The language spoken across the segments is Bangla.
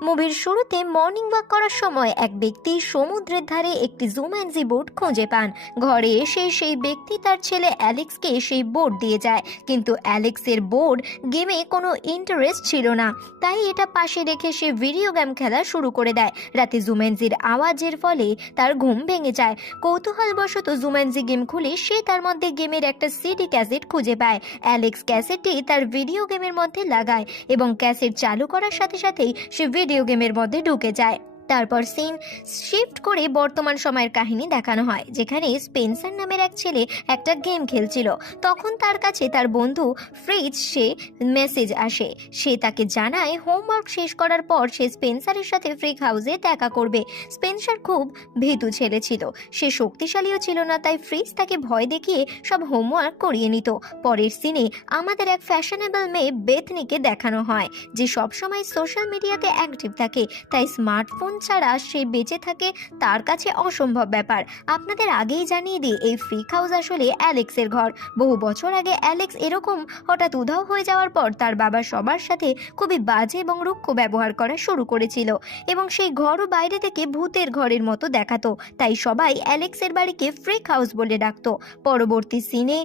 মুভির শুরুতে মর্নিং ওয়াক করার সময় এক ব্যক্তি সমুদ্রের ধারে একটি জুম্যানজি বোট খুঁজে পান। ঘরে এসে সেই ব্যক্তি তার ছেলে অ্যালেক্সকে সেই বোট দিয়ে যায়, কিন্তু অ্যালেক্সের বোর্ড গেমে কোনো ইন্টারেস্ট ছিল না, তাই এটা পাশে রেখে সে ভিডিও গেম খেলা শুরু করে দেয়। রাতে জুম্যানজির আওয়াজের ফলে তার ঘুম ভেঙে যায়। কৌতূহলবশত জুম্যানজি গেম খুলে সে তার মধ্যে গেমের একটা সিডি ক্যাসেট খুঁজে পায়। অ্যালেক্স ক্যাসেটটি তার ভিডিও গেমের মধ্যে লাগায় এবং ক্যাসেট চালু করার সাথে সাথেই সে ভিডিও গেমের মধ্যে ঢুকে যায়। তারপর সিন শিফট করে বর্তমান সময়ের কাহিনী দেখানো হয়, যেখানে স্পেন্সার নামের এক ছেলে একটা গেম খেলছিল। তখন তার কাছে তার বন্ধু ফ্রিজ সে মেসেজ আসে। সে তাকে জানায় হোমওয়ার্ক শেষ করার পর সে স্পেন্সারের সাথে ফ্রিক হাউসে দেখা করবে। স্পেন্সার খুব ভীতু ছেলে ছিল, সে শক্তিশালীও ছিল না, তাই ফ্রিজ তাকে ভয় দেখিয়ে সব হোমওয়ার্ক করিয়ে নিত। পরের সিনে আমাদের এক ফ্যাশনেবল মেয়ে বেথনিকে দেখানো হয়, যে সবসময় সোশ্যাল মিডিয়াতে অ্যাক্টিভ থাকে, তাই স্মার্টফোন ছাড়া সে বেঁচে থাকে তার কাছে অসম্ভব ব্যাপার। আপনাদের আগেই জানিয়ে দিই, এই ফ্রিক হাউস আসলে অ্যালেক্সের ঘর। বহু বছর আগে অ্যালেক্স এরকম হঠাৎ উধাও হয়ে যাওয়ার পর তার বাবা সবার সাথে খুবই বাজে এবং রুক্ষ ব্যবহার করা শুরু করেছিল, এবং সেই ঘরও বাইরে থেকে ভূতের ঘরের মতো দেখাতো, তাই সবাই অ্যালেক্সের বাড়িকে ফ্রিক হাউস বলে ডাকতো। পরবর্তী সিনে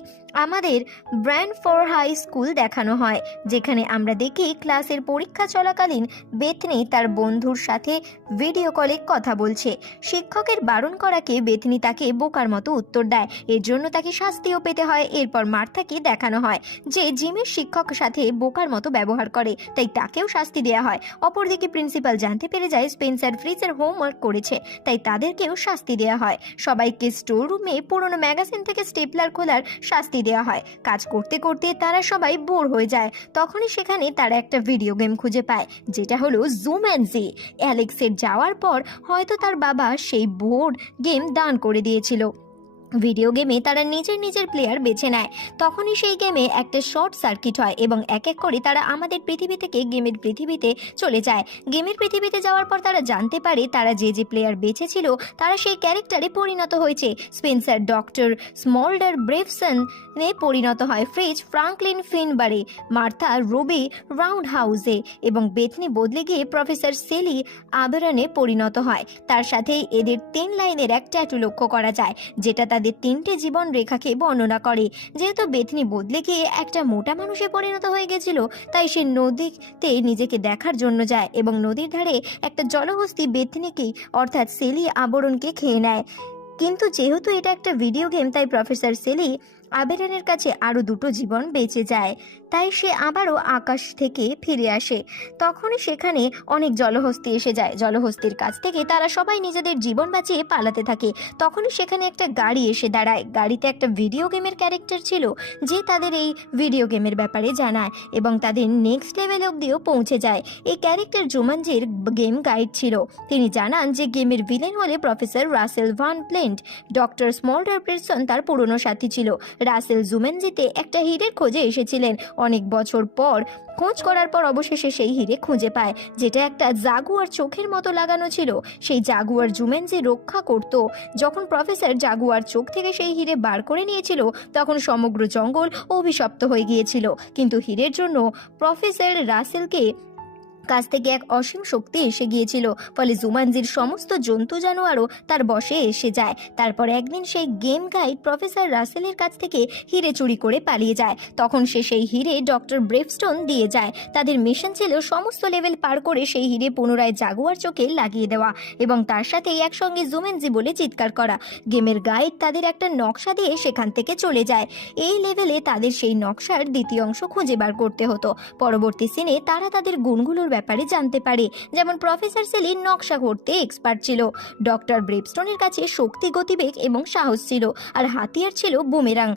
আমাদের ব্র্যান্ডফোর্ড হাই স্কুল দেখানো হয়, যেখানে আমরা দেখি ক্লাসের পরীক্ষা চলাকালীন বেথনি তার বন্ধুর সাথে ভিডিও কলে কথা বলছে। শিক্ষকের বারণ করাকে বেথনি তাকে বোকার মতো উত্তর দেয়, এর জন্য তাকে শাস্তিও পেতে হয়। এরপর মার্থাকে দেখানো হয়, যে জিমের শিক্ষক সাথে বোকার মতো ব্যবহার করে, তাই তাকেও শাস্তি দেওয়া হয়। অপরদিকে প্রিন্সিপাল জানতে পেরে যায় স্পেন্সার ফ্রিজের হোমওয়ার্ক করেছে, তাই তাদেরকেও শাস্তি দেওয়া হয়। সবাইকে স্টোর রুমে পুরনো ম্যাগাজিন থেকে স্টেপলার খোলার শাস্তি দেওয়া হয়। কাজ করতে করতে তারা সবাই বোর হয়ে যায়। তখনই সেখানে তারা একটা ভিডিও গেম খুঁজে পায়, যেটা হলো জুম্যানজি। অ্যালেক্সের যাওয়ার পর হয়তো তার বাবা সেই বোর্ড গেম দান করে দিয়েছিল। ভিডিও গেমে তারা নিজের প্লেয়ার বেছে নেয়। তখনই সেই গেমে একটা শর্ট সার্কিট হয় এবং এক এক করে তারা আমাদের পৃথিবী থেকে গেমের পৃথিবীতে চলে যায়। গেমের পৃথিবীতে যাওয়ার পর তারা জানতে পারে তারা যে প্লেয়ার বেছেছিল তারা সেই ক্যারেক্টারে পরিণত হয়েছে। স্পেন্সার ডক্টর স্মল্ডার ব্রেভসন পরিণত হয় ফ্রিজ ফ্রাঙ্কলিন ফিনবারে, মার্থা রুবি রাউন্ড হাউসে, এবং বেথনি বদলে গিয়ে প্রফেসর সেলি আবেরনে পরিণত হয়। তার সাথে এদের 3 লাইনের এক ট্যাটু লক্ষ্য করা যায়, যেটা তাদের 3টে জীবন রেখাকে বর্ণনা করে। যেহেতু বেথনি বদলে গিয়ে একটা মোটা মানুষে পরিণত হয়ে গেছিল, তাই সে নদীতে নিজেকে দেখার জন্য যায় এবং নদীর ধারে একটা জলহস্তি বেথনিকে অর্থাৎ সেলি আবরণকে খেয়ে নেয়। কিন্তু যেহেতু এটা একটা ভিডিও গেম, তাই প্রফেসর সেলি আবেরনের কাছে আরও 2টো জীবন বেঁচে যায়, তাই সে আবারও আকাশ থেকে ফিরে আসে। তখনই সেখানে অনেক জলহস্তি এসে যায়। জলহস্তির কাছ থেকে তারা সবাই নিজেদের জীবন বাঁচিয়ে পালাতে থাকে। তখনই সেখানে একটা গাড়ি এসে দাঁড়ায়। গাড়িতে একটা ভিডিও গেমের ক্যারেক্টার ছিল, যে তাদের এই ভিডিও গেমের ব্যাপারে জানায় এবং তাদের নেক্সট লেভেল অবধিও পৌঁছে যায়। এই ক্যারেক্টার জুমানজির গেম গাইড ছিল। তিনি জানান যে গেমের ভিলেন হলে প্রফেসর রাসেল ভান প্লেন্ট। ডক্টর স্মল্ডার প্রেসন তার পুরনো সাথী ছিল। রাসেল জুমেনজিতে একটা হিরের খোঁজে এসেছিলেন। অনেক বছর পর খোঁজ করার পর অবশেষে সেই হিরে খুঁজে পায়, যেটা একটা জাগুয়ার চোখের মতো লাগানো ছিল। সেই জাগুয়ার জুমেনজি রক্ষা করত। যখন প্রফেসর জাগুয়ার চোখ থেকে সেই হিরে বার করে নিয়েছিল, তখন সমগ্র জঙ্গল অভিশপ্ত হয়ে গিয়েছিল। কিন্তু হিরের জন্য প্রফেসর রাসেলকে কাছ থেকে এক অসীম শক্তি এসে গিয়েছিল, ফলে জুমানজির সমস্ত জন্তু জানোয়ারও তার বশে এসে যায়। তারপর একদিন সেই গেম গাইড প্রফেসর রাসেলের কাছ থেকে হিরে চুরি করে পালিয়ে যায়। তখন সে সেই হিরে ডক্টর ব্রেভস্টোন দিয়ে যায়। তাদের মিশন ছিল সমস্ত লেভেল পার করে সেই হিরে পুনরায় জাগুয়ার চোখে লাগিয়ে দেওয়া এবং তার সাথে একসঙ্গে জুমেনজি বলে চিৎকার করা। গেমের গাইড তাদের একটা নকশা দিয়ে সেখান থেকে চলে যায়। এই লেভেলে তাদের সেই নকশার দ্বিতীয় অংশ খুঁজে বার করতে হতো। পরবর্তী সিনে তারা তাদের গুণগুলোর ব্যাপারে জানতে পারে, যেমন প্রফেসর সেলি নকশা করতে এক্সপার্ট ছিল, ডক্টর ব্রেভস্টোনের কাছে শক্তি, গতিবেগ এবং সাহস ছিল, আর হাতিয়ার ছিল boomerang.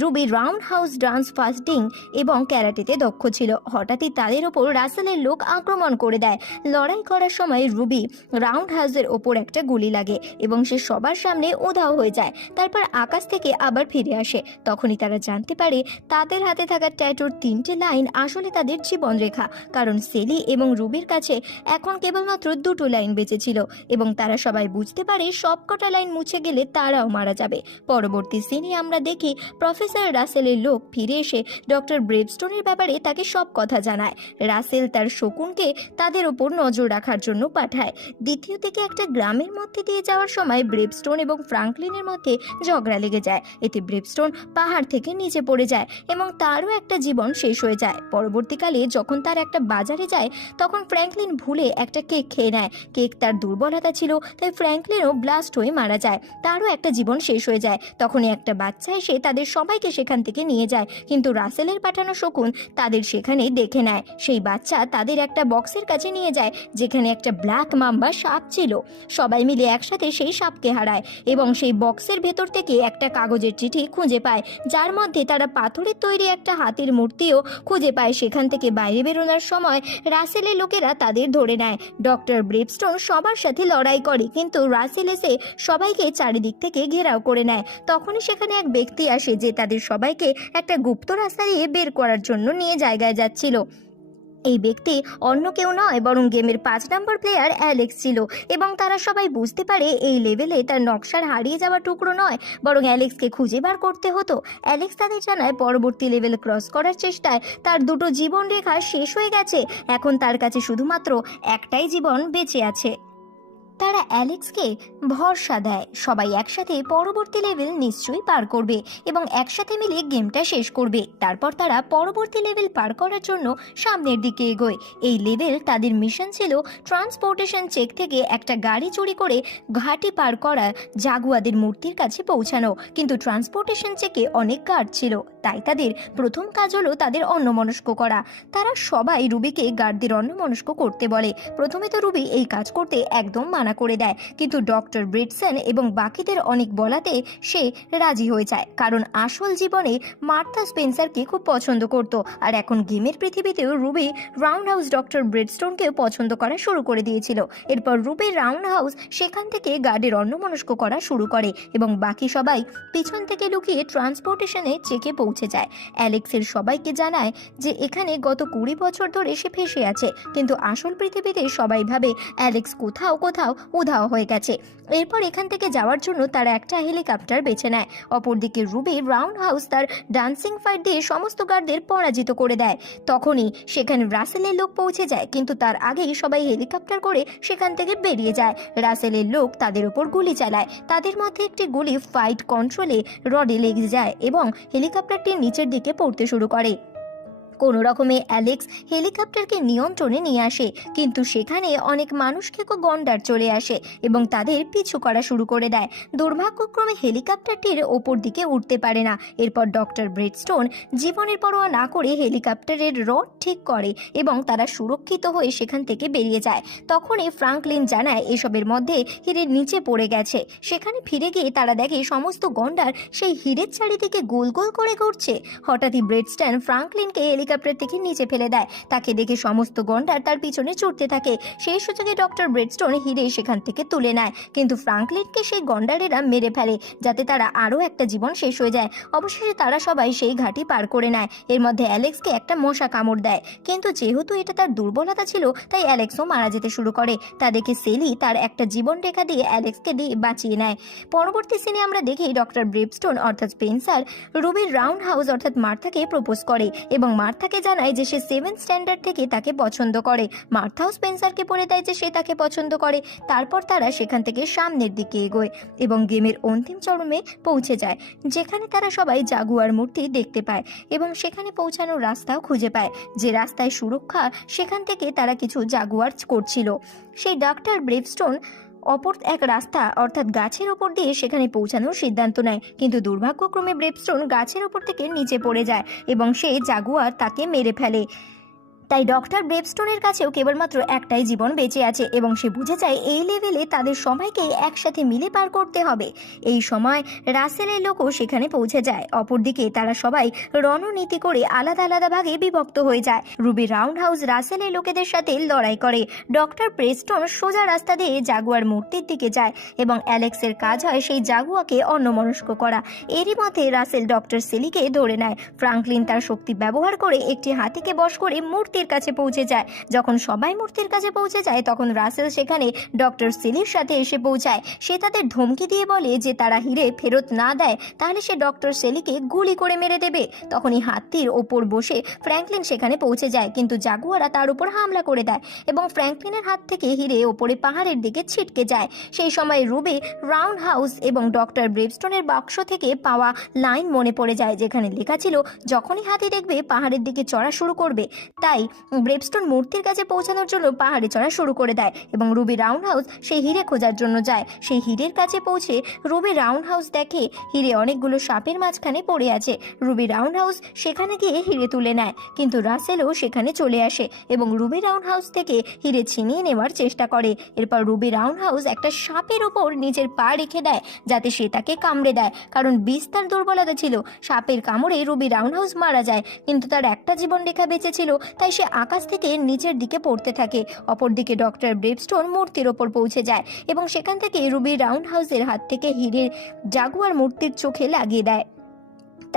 Ruby round house dance, fasting এবং ক্যারাটেতে দক্ষ ছিল। হঠাৎই তাদের ওপর রাসেলের লোক আক্রমণ করে দেয়। লড়াই করার সময় রুবি রাউন্ড হাউসের ওপর একটা গুলি লাগে এবং সে সবার সামনে উধাও হয়ে যায়। তারপর আকাশ থেকে আবার ফিরে আসে। তখনই তারা জানতে পারে তাদের হাতে থাকা ট্যাটুর 3টে লাইন আসলে তাদের জীবন রেখা, কারণ সেলি এবং রুবির কাছে এখন কেবলমাত্র দুটো লাইন বেঁচে ছিল এবং তারা সবাই বুঝতে পারে সবকটা লাইন মুছে গেলে তারাও মারা যাবে। পরবর্তী সিনে আমরা দেখি প্রফেসর রাসেলের লোক ফিরে এসে ডক্টর ব্রেভস্টোনের ব্যাপারে তাকে সব কথা জানায়। রাসেল তার শকুনকে তাদের ওপর নজর রাখার জন্য পাঠায়। দ্বিতীয় দিকে একটা গ্রামের মধ্যে দিয়ে যাওয়ার সময় ব্রেভস্টোন এবং ফ্রাঙ্কলিনের মধ্যে ঝগড়া লেগে যায়। এতে ব্রেভস্টোন পাহাড় থেকে নিচে পড়ে যায় এবং তারও একটা জীবন শেষ হয়ে যায়। পরবর্তীকালে যখন তার একটা বাজারে যায় তখন ফ্র্যাঙ্কলিন ভুলে একটা কেক খেয়ে নেয়। কেক তার দুর্বলতা ছিল, তাই ফ্র্যাঙ্কলিনও ব্লাস্ট হয়ে মারা যায়, তারও একটা জীবন শেষ হয়ে যায়। তখনই একটা বাচ্চা এসে তাদের সবাইকে সেখান থেকে নিয়ে যায়, কিন্তু রাসেলের পাঠানো শকুন তাদের সেখানে দেখে নেয়। সেই বাচ্চা তাদের একটা বক্সের কাছে নিয়ে যায় যেখানে একটা ব্ল্যাক মাম্বা সাপ ছিল। সবাই মিলে একসাথে সেই সাপকে হারায় এবং সেই বক্সের ভেতর থেকে একটা কাগজের চিঠি খুঁজে পায়, যার মধ্যে তারা পাথরের তৈরি একটা হাতির মূর্তিও খুঁজে পায়। সেখান থেকে বাইরে বেরোনোর সময় রাসেলের লোকেরা তাদের ধরে নেয়। ডক্টর ব্রেভস্টোন সবার সাথে লড়াই করে, কিন্তু রাসেল এসে সবাইকে চারিদিক থেকে ঘেরাও করে নেয়। তখনই সেখানে এক ব্যক্তি আসে যে তাদের সবাইকে একটা গুপ্ত রাস্তা দিয়ে বের করার জন্য নিয়ে জায়গায় যাচ্ছিল। এই ব্যক্তি অন্য কেউ নয় বরং গেমের 5 নম্বর প্লেয়ার অ্যালেক্স ছিল এবং তারা সবাই বুঝতে পারে এই লেভেলে তার নকশার হারিয়ে যাওয়া টুকরো নয় বরং অ্যালেক্সকে খুঁজে বার করতে হতো। অ্যালেক্স তাদের জানায় পরবর্তী লেভেল ক্রস করার চেষ্টায় তার দুটো জীবন রেখা শেষ হয়ে গেছে, এখন তার কাছে শুধুমাত্র একটাই জীবন বেঁচে আছে। তারা অ্যালেক্সকে ভরসা দেয় সবাই একসাথে পরবর্তী লেভেল নিশ্চয়ই পার করবে এবং একসাথে মিলে গেমটা শেষ করবে। তারপর তারা পরবর্তী লেভেল পার করার জন্য সামনের দিকে এগোয়। এই লেভেল তাদের মিশন ছিল ট্রান্সপোর্টেশন চেক থেকে একটা গাড়ি চুরি করে ঘাটি পার করা জাগুয়াদের মূর্তির কাছে পৌঁছানো, কিন্তু ট্রান্সপোর্টেশন চেকে অনেক গার্ড ছিল, তাই তাদের প্রথম কাজ হলো তাদের অন্যমনস্ক করা। তারা সবাই রুবিকে গার্ডদের অন্যমনস্ক করতে বলে। প্রথমে তো রুবি এই কাজ করতে একদম মানা করে দেয়, কিন্তু ডক্টর ব্রিটসন এবং বাকিদের অনেক বলাতে সে রাজি হয়ে যায়, কারণ আসল জীবনে মার্থা স্পেন্সারকে খুব পছন্দ করত আর এখন গেমের পৃথিবীতেও রুবি রাউন্ড হাউস ডক্টর ব্রিটস্টোনকেও পছন্দ করা শুরু করে দিয়েছিল। এরপর রুবি রাউন্ড হাউস সেখান থেকে গার্ডের অন্যমনস্ক করা শুরু করে এবং বাকি সবাই পিছন থেকে লুকিয়ে ট্রান্সপোর্টেশনে চেকে পৌঁছে যায়। অ্যালেক্সের সবাইকে জানায় যে এখানে গত 20 বছর ধরে সে ফেসে আছে, কিন্তু আসল পৃথিবীতে সবাই ভাবে অ্যালেক্স কোথাও কোথাও উধাও হয়ে গেছে। এরপর এখান থেকে যাওয়ার জন্য তারা একটা হেলিকপ্টার বেছে নেয়। অপরদিকে রুবি রাউন্ড হাউস তার ডান্সিং ফাইট দিয়ে সমস্ত গার্ডদের পরাজিত করে দেয়। তখনই সেখানে রাসেলের লোক পৌঁছে যায়, কিন্তু তার আগেই সবাই হেলিকপ্টার করে সেখান থেকে বেরিয়ে যায়। রাসেলের লোক তাদের উপর গুলি চালায়, তাদের মধ্যে একটি গুলি ফাইট কন্ট্রোলে রডে লেগে যায় এবং হেলিকপ্টারটি নিচের দিকে পড়তে শুরু করে। কোনো রকমে অ্যালেক্স হেলিকপ্টারকে নিয়ন্ত্রণে নিয়ে আসে, কিন্তু সেখানে অনেক মানুষখেকো গন্ডার চলে আসে এবং তাদের পিছু করা শুরু করে দেয়। দুর্ভাগ্যক্রমে হেলিকপ্টারটির ওপর দিকে উঠতে পারে না। এরপর ডক্টর ব্রেডস্টোন জীবনের পরোয়া না করে হেলিকপ্টারের রড ঠিক করে এবং তারা সুরক্ষিত হয়ে সেখান থেকে বেরিয়ে যায়। তখনই ফ্রাঙ্কলিন জানায় এসবের মধ্যে হিরের নিচে পড়ে গেছে। সেখানে ফিরে গিয়ে তারা দেখে সমস্ত গন্ডার সেই হিরের চারিদিকে গোল গোল করে ঘুরছে। হঠাৎই ব্রেডস্টোন ফ্রাঙ্কলিনকে হেলিকপ্টার থেকে নিচে ফেলে দেয়। তাকে দেখে সমস্ত গন্ডার তার পিছনে ছুটতে থাকে। সেই সুযোগে ডক্টর ব্রেডস্টোন হিরে সেখান থেকে তুলে নেয়, কিন্তু ফ্রাঙ্কলিনকে সেই গন্ডারেরা মেরে ফেলে যাতে তারা আরও একটা জীবন শেষ হয়ে যায়। অবশেষে তারা সবাই সেই ঘাটি পার করে নেয়। এর মধ্যে অ্যালেক্সকে একটা মশা কামড় দেয়, কিন্তু যেহেতু এটা তার দুর্বলতা ছিল তাই অ্যালেক্সও মারা যেতে শুরু করে। তা দেখে সেলি তার একটা জীবন রেখা দিয়ে অ্যালেক্সকে দিয়ে বাঁচিয়ে নেয়। পরবর্তী সিনে আমরা দেখি ডক্টর ব্রেভস্টোন অর্থাৎ স্পেন্সার রুবির রাউন্ড হাউস অর্থাৎ মার্থাকে প্রপোজ করে এবং মার্থাকে জানায় যে সে 7th স্ট্যান্ডার্ড থেকে তাকে পছন্দ করে। মার্থাও স্পেন্সারকে বলে দেয় যে সে তাকে পছন্দ করে। তারপর তারা সেখান থেকে সামনের দিকে এগোয় এবং গেমের অন্তিম চরমে পৌঁছে যায়, যেখানে তারা সবাই জাগুয়ার মূর্তি দেখতে পায় এবং সেখানে পৌঁছানোর রাস্তাও খুঁজে পায়। যে রাস্তায় সুরক্ষা, সেখান থেকে তারা কিছু জাগুয়ার করছিল। সেই ডক্টর ব্রেভস্টোন অপর এক রাস্তা অর্থাৎ গাছের ওপর দিয়ে সেখানে পৌঁছানোর সিদ্ধান্ত নেয়, কিন্তু দুর্ভাগ্যক্রমে ব্রেভস্টোন গাছের ওপর থেকে নিচে পড়ে যায় এবং সেই জাগুয়ার তাকে মেরে ফেলে। তাই ডক্টর ব্রেভস্টোনের কাছেও কেবলমাত্র একটাই জীবন বেঁচে আছে এবং সে বুঝে যায় এই লেভেলে তাদের সবাইকে একসাথে মিলে পার করতে হবে। এই সময় রাসেলের লোকও সেখানে পৌঁছে যায়। অপরদিকে তারা সবাই রণনীতি করে আলাদা আলাদা ভাগে বিভক্ত হয়ে যায়। রুবি রাউন্ড হাউস রাসেলের লোকেদের সাথে লড়াই করে। ডক্টর ব্রেভস্টোন সোজা রাস্তা দিয়ে জাগুয়ার মূর্তির দিকে যায় এবং অ্যালেক্সের কাজ হয় সেই জাগুয়াকে অন্যমনস্ক করা। এরই মধ্যে রাসেল ডক্টর সেলিকে ধরে নেয়। ফ্রাঙ্কলিন তার শক্তি ব্যবহার করে একটি হাতিকে বশ করে মূর্তি মূর্তির কাছে পৌঁছে যায়। যখন সবাই মূর্তির কাছে পৌঁছে যায় তখন রাসেল সেখানে ডক্টর সেলির সাথে এসে পৌঁছায়। সে তাদের ধমকি দিয়ে বলে যে তারা হিরে ফেরত না দেয় তাহলে সে ডক্টর সেলিকে গুলি করে মেরে দেবে। তখনই হাতির ওপর বসে ফ্র্যাঙ্কলিন সেখানে পৌঁছে যায়, কিন্তু জাগুয়াররা তার উপর হামলা করে দেয় এবং ফ্র্যাঙ্কলিনের হাত থেকে হিরে ওপরে পাহাড়ের দিকে ছিটকে যায়। সেই সময় রুবি রাউন্ড হাউস এবং ডক্টর ব্রেভস্টোনের বাক্স থেকে পাওয়া লাইন মনে পড়ে যায়, যেখানে লেখা ছিল যখনই হাতি দেখবে পাহাড়ের দিকে চড়া শুরু করবে। তাই ব্রেভস্টোন মূর্তির কাছে পৌঁছানোর জন্য পাহাড়ে চড়া শুরু করে দেয় এবং রুবি রাউন্ড হাউস সেই হিরে খোঁজার জন্য যায়। সেই হিরের কাছে পৌঁছে রুবি রাউন্ড হাউস দেখে হিরে অনেকগুলো সাপের মাঝখানে পড়ে আছে। রুবি রাউন্ড হাউস সেখানে গিয়ে হিরে তুলে নেয়, কিন্তু রাসেলও সেখানে চলে আসে এবং রুবি রাউন্ড হাউস থেকে হিরে ছিনিয়ে নেওয়ার চেষ্টা করে। এরপর রুবি রাউন্ড হাউস একটা সাপের ওপর নিজের পা রেখে দেয় যাতে সে তাকে কামড়ে দেয়, কারণ বিষ তার দুর্বলতা ছিল। সাপের কামড়ে রুবি রাউন্ড হাউস মারা যায়, কিন্তু তার একটা জীবন রেখা বেঁচে ছিল, তাই সে আকাশ থেকে নিচের দিকে পড়তে থাকে। অপরদিকে ডক্টর ব্রেভস্টোন মূর্তির ওপর পৌঁছে যায় এবং সেখান থেকে রুবি রাউন্ড হাউসের হাত থেকে হিরের জাগুয়ার মূর্তির চোখে লাগিয়ে দেয়।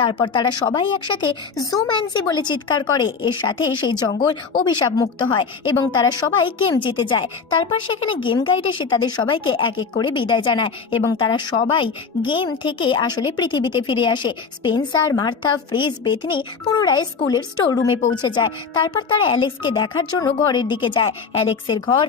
তারপর তারা সবাই একসাথে জুম্যান্সি বলে চিৎকার করে। এর সাথে সেই জঙ্গল অভিশাপ মুক্ত হয় এবং তারা সবাই গেম জিতে যায়। তারপর সেখানে গেম গাইড এসে তাদের সবাইকে এক এক করে বিদায় জানায় এবং তারা সবাই গেম থেকে আসলে পৃথিবীতে ফিরে আসে। স্পেন্সার, মার্থা, ফ্রিজ, বেথনি পুনরায় স্কুলের স্টোর রুমে পৌঁছে যায়। তারপর তারা অ্যালেক্সকে দেখার জন্য ঘরের দিকে যায়। অ্যালেক্সের ঘর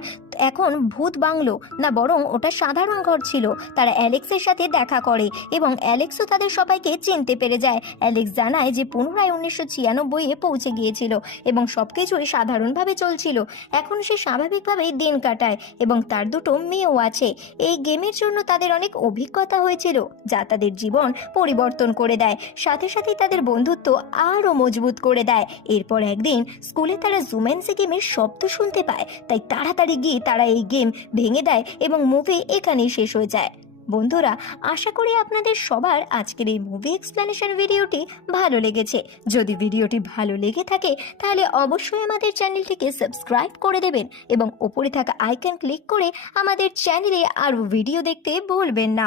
এখন ভূত বাংলো না, বরং ওটা সাধারণ ঘর ছিল। তারা অ্যালেক্সের সাথে দেখা করে এবং অ্যালেক্সও তাদের সবাইকে চিনতে পেরে যায়। অ্যালেক্স জানায় যে পুনরায় 1996-এ পৌঁছে গিয়েছিল এবং সবকিছুই সাধারণভাবে চলছিল। এখন সে স্বাভাবিকভাবেই দিন কাটায় এবং তার দুটো মেয়েও আছে। এই গেমের জন্য তাদের অনেক অভিজ্ঞতা হয়েছিল যা তাদের জীবন পরিবর্তন করে দেয়, সাথে সাথে তাদের বন্ধুত্ব আরও মজবুত করে দেয়। এরপর একদিন স্কুলে তারা জুম্যান্সি গেমের শব্দ শুনতে পায়, তাই তাড়াতাড়ি গিয়ে তারা এই গেম ভেঙে দেয় এবং মুভি এখানেই শেষ হয়ে যায়। বন্ধুরা, আশা করি আপনাদের সবার আজকের এই মুভি এক্সপ্লেনেশন ভিডিওটি ভালো লেগেছে। যদি ভিডিওটি ভালো লেগে থাকে তাহলে অবশ্যই আমাদের চ্যানেলটিকে সাবস্ক্রাইব করে দেবেন এবং ওপরে থাকা আইকন ক্লিক করে আমাদের চ্যানেলে আরও ভিডিও দেখতে ভুলবেন না।